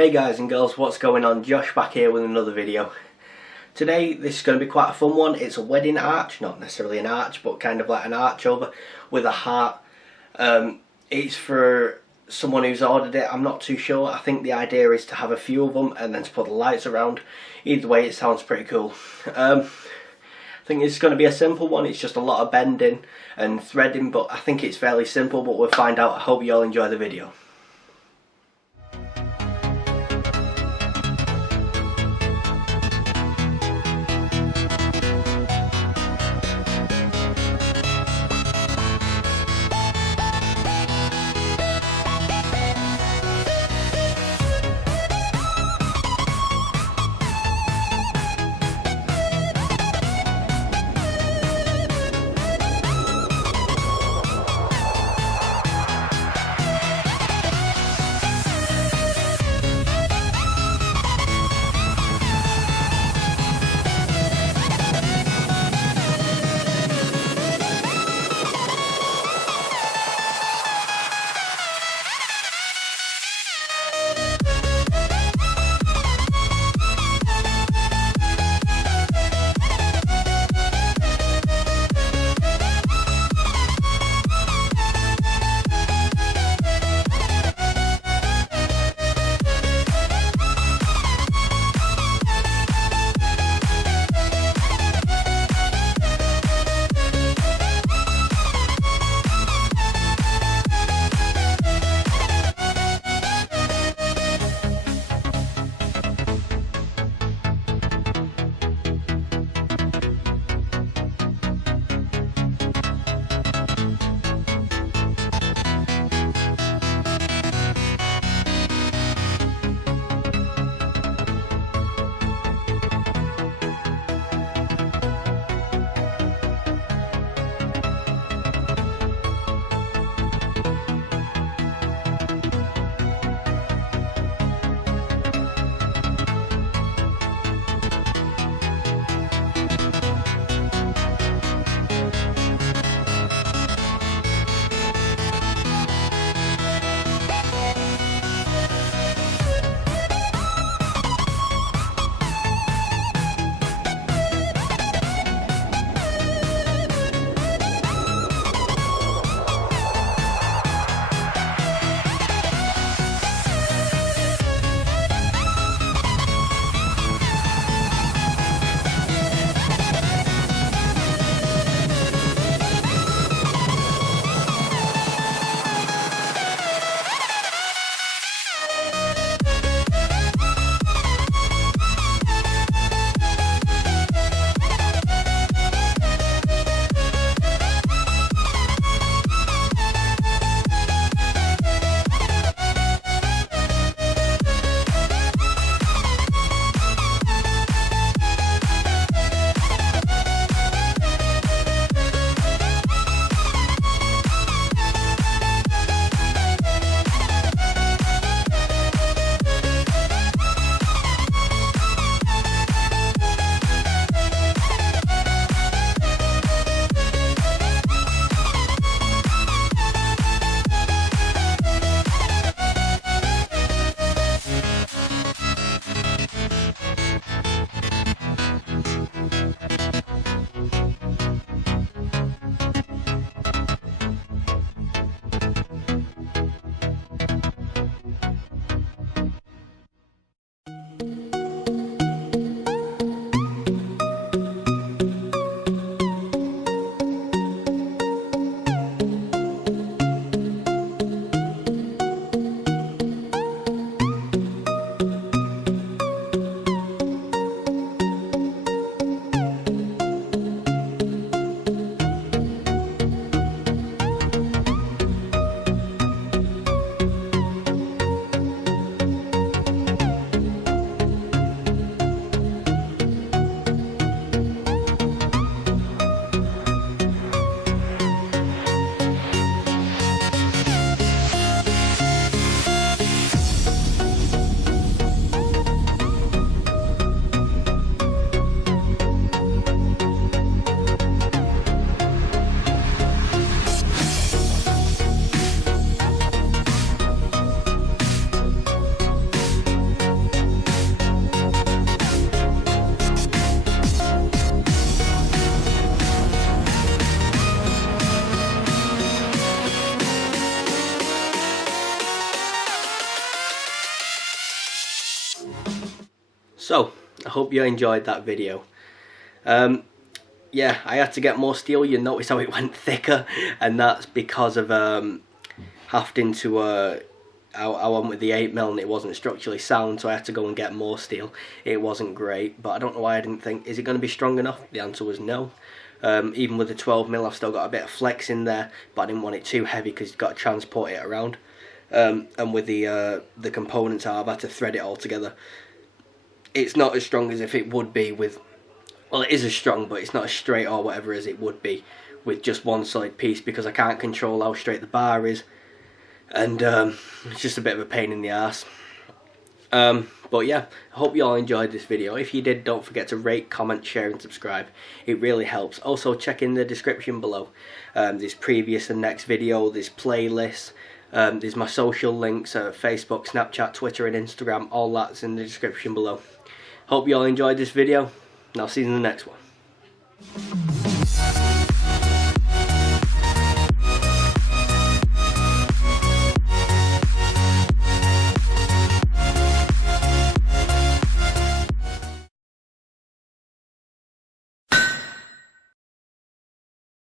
Hey guys and girls, what's going on? Josh back here with another video. Today this is going to be quite a fun one. It's a wedding arch, not necessarily an arch, but kind of like an arch over with a heart. It's for someone who's ordered it. I'm not too sure. I think the idea is to have a few of them and then to put the lights around. Either way, it sounds pretty cool. I think it's going to be a simple one. It's just a lot of bending and threading, but I think it's fairly simple, but we'll find out. I hope you all enjoy the video. So I hope you enjoyed that video. Yeah, I had to get more steel. You notice how it went thicker, and that's because of having to I went with the 8mm and it wasn't structurally sound, so I had to go and get more steel. It wasn't great, but I don't know why I didn't think, is it going to be strong enough? The answer was no. Even with the 12mm I've still got a bit of flex in there, but I didn't want it too heavy because you've got to transport it around. And with the components I've had to thread it all together. It's not as strong as if it would be with, well, it is as strong, but it's not as straight or whatever as it would be with just one solid piece, because I can't control how straight the bar is, and it's just a bit of a pain in the arse. But yeah, I hope you all enjoyed this video. If you did, don't forget to rate, comment, share and subscribe. It really helps. Also check in the description below. There's previous and next video, there's playlists, there's my social links, Facebook, Snapchat, Twitter and Instagram. All that's in the description below. Hope you all enjoyed this video, and I'll see you in the next one.